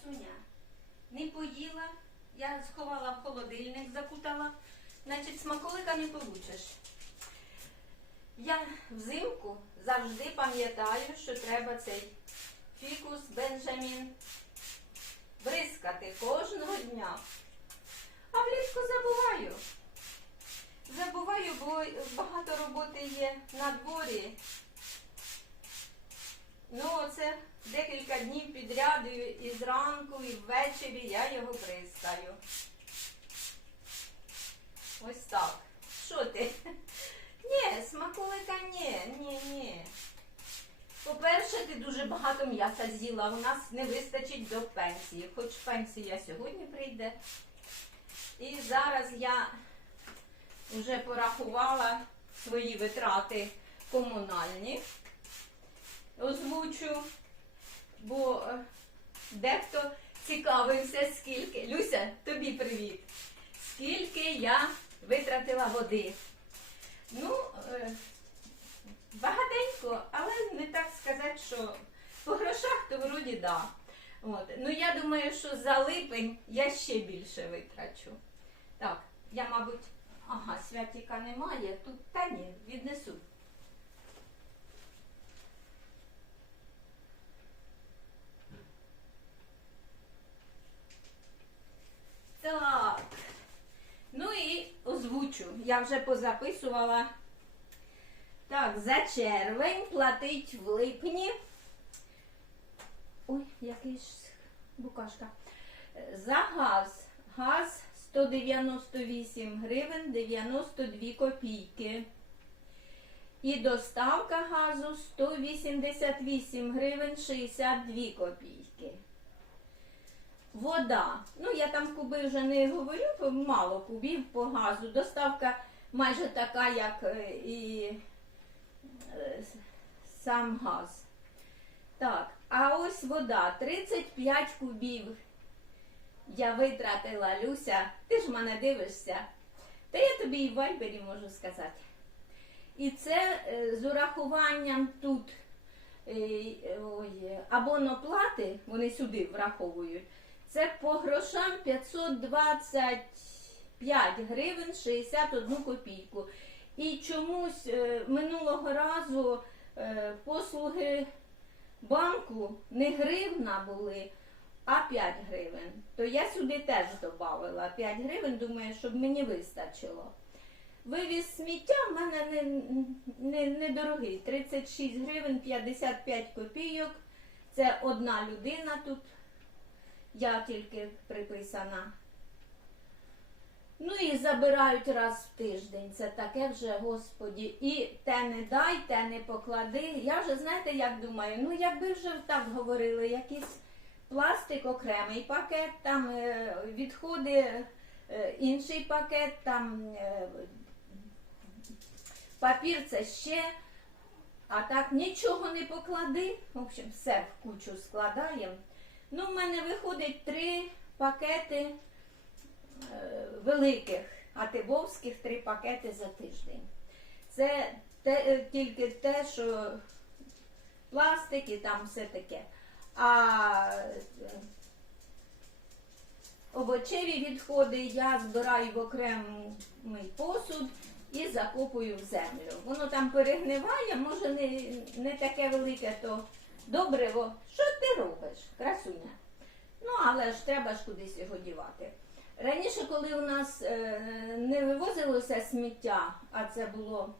красуня. Не поїла, я сховала в холодильник, закутала. Значить, смаколика не получиш. Я взимку завжди пам'ятаю, що треба цей фікус Бенджамін бризкати кожного дня. А влітку забуваю. Забуваю, бо багато роботи є на дворі. Ну, оце декілька днів підряду і зранку, і ввечері я його бризкаю. Ось так. Що ти? Ні, смаколика ні, ні, ні. По-перше, ти дуже багато м'яса з'їла, у нас не вистачить до пенсії. Хоч пенсія сьогодні прийде. І зараз я вже порахувала свої витрати комунальні. Озвучу, бо е, дехто цікавився, скільки. Люся, тобі привіт. Скільки я витратила води. Ну, е, багатенько, але не так сказати, що по грошах то вроді да. От. Ну я думаю, що за липень я ще більше витрачу. Так, я, мабуть, ага, святіка немає, тут та ні, віднесу. Так. Ну і озвучу. Я вже позаписувала. Так, за червень платить в липні. Ой, який ж букашка. За газ. Газ 198 гривень 92 копійки. І доставка газу 188 гривень 62 копійки. Вода. Ну, я там куби вже не говорю, мало кубів по газу. Доставка майже така, як е, і е, сам газ. Так, а ось вода 35 кубів. Я витратила, Люся, ти ж мене дивишся. Та я тобі і в вайбері можу сказати. І це е, з урахуванням тут ой, абоноплати, вони сюди враховують. Це по грошам 525 гривень 61 копійку. І чомусь е, минулого разу е, послуги банку не гривна були, а 5 гривень. То я сюди теж додавала 5 гривень, думаю, щоб мені вистачило. Вивіз сміття в мене не, не, недорогий. 36 гривень 55 копійок. Це одна людина тут. Я тільки приписана. Ну і забирають раз в тиждень. Це таке вже, господі. І те не дай, те не поклади. Я вже, знаєте, як думаю, ну якби вже так говорили, якийсь пластик окремий пакет, там е, відходи, е, інший пакет, там е, папір це ще. А так нічого не поклади. В общем, все в кучу складаємо. Ну, в мене виходить три пакети е, великих, а тибовських три пакети за тиждень. Це те, е, тільки те, що пластик і там все таке. А е, овочеві відходи я збираю в окремий посуд і закопую в землю. Воно там перегниває, може не, не таке велике, то добриво. Що ти робиш, красуня? Ну, але ж треба ж кудись його дівати. Раніше, коли у нас е, не вивозилося сміття, а це було.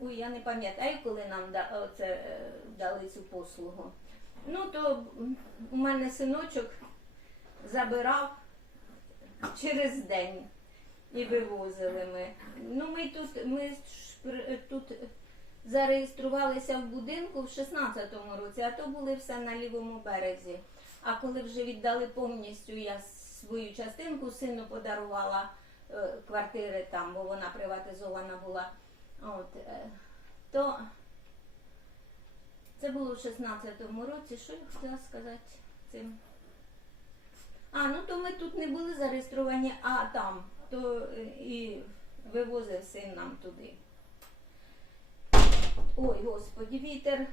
Ой, я не пам'ятаю, коли нам да, оце, е, дали цю послугу. Ну, то у мене синочок забирав через день і вивозили ми. Ну, ми тут, ми тут зареєструвалися в будинку в 16-му році, а то були все на лівому березі. А коли вже віддали повністю, я свою частинку сину подарувала е, квартири там, бо вона приватизована була. От, е, то це було в 16-му році. Що я хотіла сказати цим? А, ну то ми тут не були зареєстровані, а там, то е, і вивозив син нам туди. Ой, господі, вітер.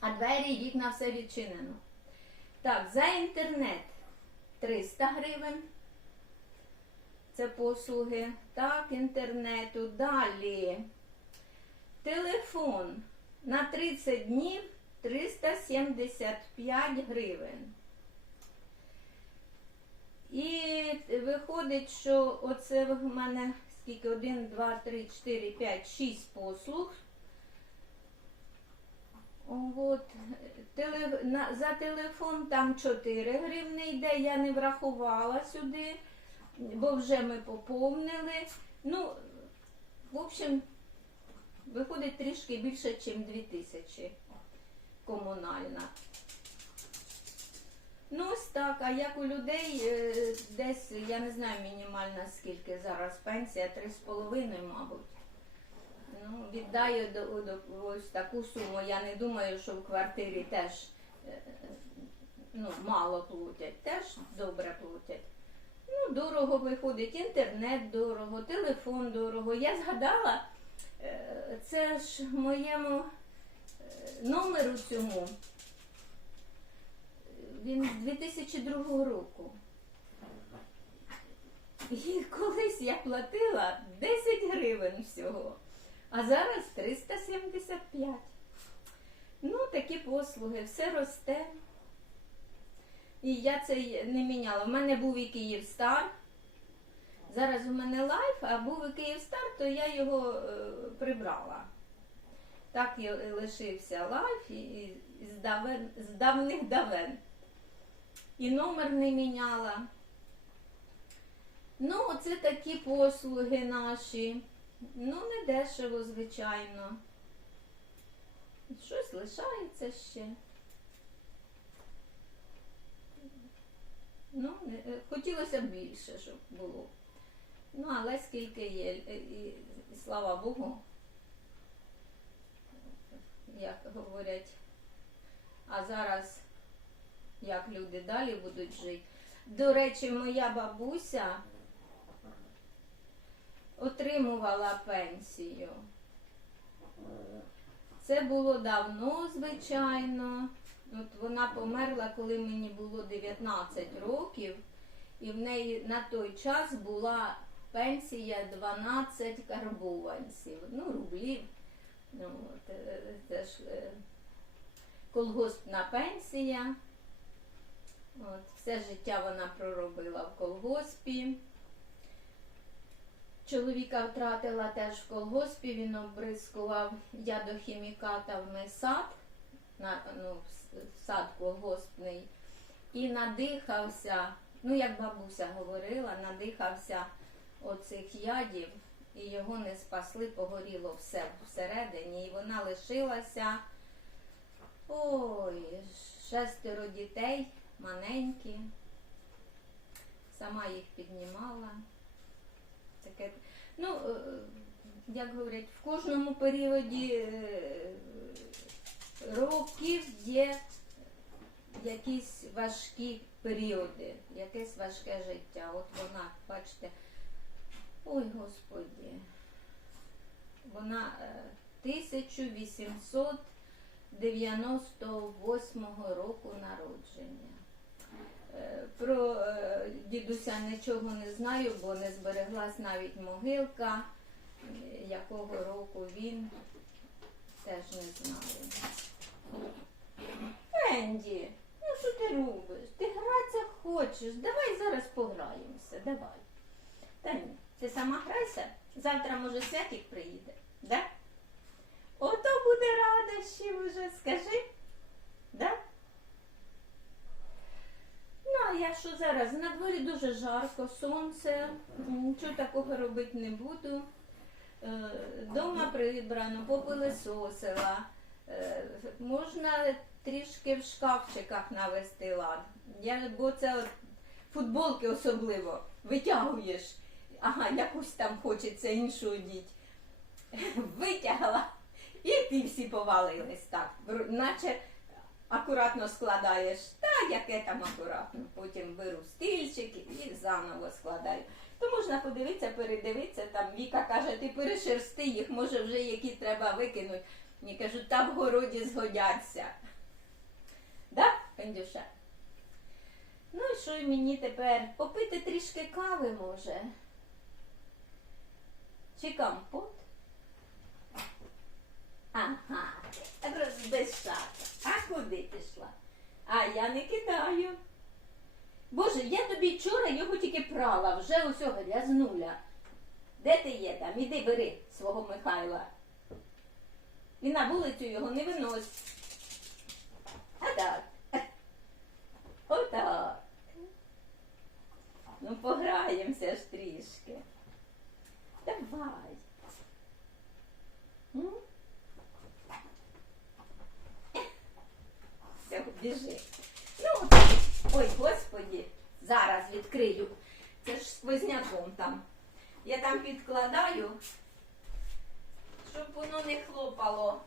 А двері і вікна все відчинено. Так, за інтернет 300 гривень. Це послуги. Так, інтернету. Далі. Телефон на 30 днів 375 гривень. І виходить, що оце в мене скільки 1, 2, 3, 4, 5, 6 послуг. От, теле, на, за телефон там 4 гривни йде, я не врахувала сюди, бо вже ми поповнили. Ну, в общем, виходить трішки більше, ніж 2000 комунальна. Ну, ось так, а як у людей е, десь, я не знаю, мінімальна скільки зараз пенсія, 3,5, мабуть. Ну, віддаю до, до ось таку суму. Я не думаю, що в квартирі теж е, ну, мало платять, теж добре платять. Ну, дорого виходить, інтернет дорого, телефон дорого. Я згадала, е, це ж моєму номеру цьому. Він з 2002 року. І колись я платила 10 гривень всього, а зараз 375. Ну, такі послуги, все росте. І я це не міняла. У мене був і Київстар. Зараз у мене лайф, а був і Київстар, то я його е, прибрала. Так і лишився лайф і з, давен, з давних давен. І номер не міняла. Ну, оце такі послуги наші. Ну, не дешево, звичайно. Щось лишається ще. Ну, не- е, хотілося б більше, щоб було. Ну, але скільки є, е, і, слава Богу, як говорять, а зараз як люди далі будуть жити. До речі, моя бабуся отримувала пенсію. Це було давно, звичайно. От вона померла, коли мені було 19 років, і в неї на той час була пенсія 12 карбованців, ну, рублів. Ну, е, це ж е, колгоспна пенсія. От, все життя вона проробила в колгоспі. Чоловіка втратила теж в колгоспі, він обрискував ядохімікатами сад, на, ну, сад колгоспний, і надихався, ну як бабуся говорила, надихався оцих ядів, і його не спасли, погоріло все всередині, і вона лишилася. Ой, шестеро дітей, маленькі. Сама їх піднімала. Таке, ну, е, як говорять, в кожному періоді е, років є якісь важкі періоди, якесь важке життя. От вона, бачите, ой Господі, вона е, 1898 року народження. Е, Про е, дідуся нічого не знаю, бо не збереглась навіть могилка, е, якого року він теж не знаю. Енді, ну що ти робиш? Ти гратися хочеш. Давай зараз пограємося, давай. Та ні, ти сама грайся. Завтра, може, святик приїде, да? Ото буде радощів уже, скажи. Да? Ну, а я що зараз? На дворі дуже жарко, сонце, нічого такого робити не буду. Е, Дома прибрано, попилисосила. Е, Можна трішки в шкафчиках навести лад. Я, бо це от футболки особливо витягуєш. Ага, якусь там хочеться іншу одіть. Витягла, і ті всі повалились так. Наче акуратно складаєш, та яке там акуратно. Потім беру стільчик і заново складаю. То можна подивитися, передивитися. Там Віка каже, ти перешерсти їх, може вже які треба викинути. Мені кажуть, та в городі згодяться. Да, Пендюша? що й мені тепер? Попити трішки кави може. Чи компот? Ага, розбишата. А куди пішла? А я не кидаю. Боже, я тобі вчора його тільки прала, вже усього грязнуля. Де ти є там? Іди бери свого Михайла. І на вулицю його не винось. А так. Отак. Ну, пограємося ж трішки. Давай. М? Все, біжи. Ну, ой, господі, зараз відкрию. Це ж сквозняком там. Я там підкладаю, щоб воно не хлопало.